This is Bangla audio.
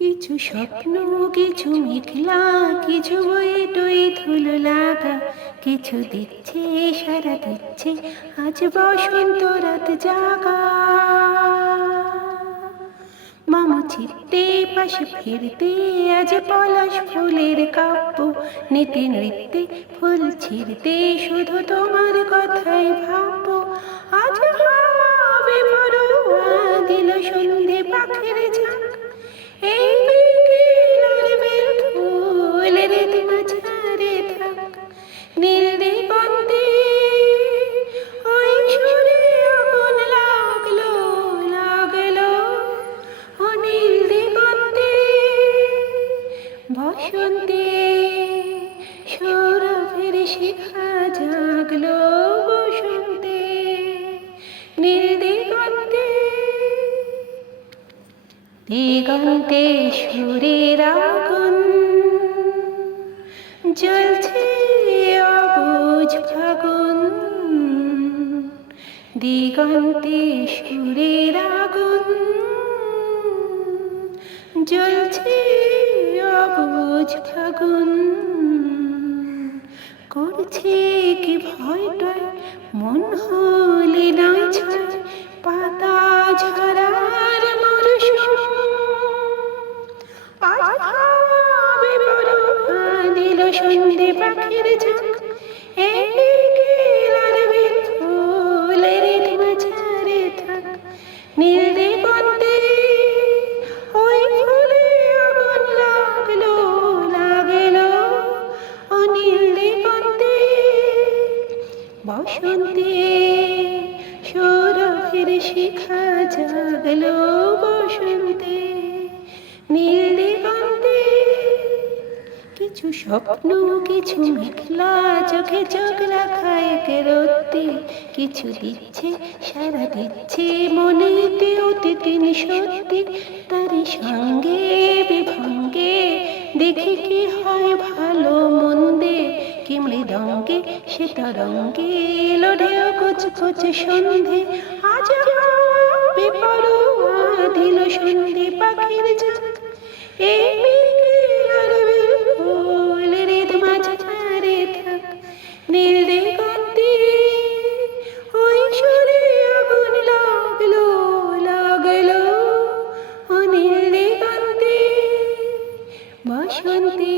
কিছু স্বপ্ন, কিছু মেঘলা, কিছু বয়ে টই ধুলো লাগা, কিছু দিচ্ছে সারা দিচ্ছে আজ বসন্ত রাত জাগা। মামা চিত্তে পাশে ফিরতে আজ পলাশ ফুলের কাব্য, নিতে নৃত্যে ফুল ছিঁড়তে শুধু তোমার কথাই ভাববো। আজ হাওয়া বেপরোয়া দিল সন্ধে পাখির ঝাঁক, এই বিকেলের বেল ফুলের মাঝারে থাক। নীল দিগন্তে ওই সুরে আগুন লাগলো লাগলো, ও নীল দিগন্তে বসন্তে সৌরভের শিখা জাগলো বসন্তে। নীল দিগন্তে দিগন্তে সুরের আগুন জ্বলছে অবুঝ ফাগুন। দিগন্তে সুরের আগুন জ্বলছে অবুঝ ফাগুন। করছে কি ভয়টায় মন হলে নয় ছয়, পাতা ঝরার মরশুম। আজ হাওয়া বেপরোয়া দিল সন্ধে পাখির ঝাঁক, এই বিকেলের বেল ফুলের মাঝারে থাক। নীল দিগন্তে ওই ফুলে আগুন লাগলো লাগলো, ও নীল দিগন্তে বসন্তে সৌরভের শিখা জাগলো বসন্তে। নীল দিগন্তে কিছু স্বপ্ন, কিছু মেঘলা, চোখে চোখ রাখা এক রত্তি, কিছু দিচ্ছে সারা দিচ্ছে মনেতে অতিদিন সত্যি। তার সঙ্গে বিভঙ্গে দেখি কি হয় ভালো মন্দে, কি মৃদঙ্গে সে তরঙ্গে এলো ঢেউ কুচকুচে সন্ধে। আজ হাওয়া বেপরোয়া দিল সন্ধে পাখির ঝাঁক, এই বিকেলের বেল ফুলের মাঝারে থাক। নীল দিগন্তে ওই সুরে আগুন লাগলো লাগলো, ও নীল দিগন্তে বসন্তে।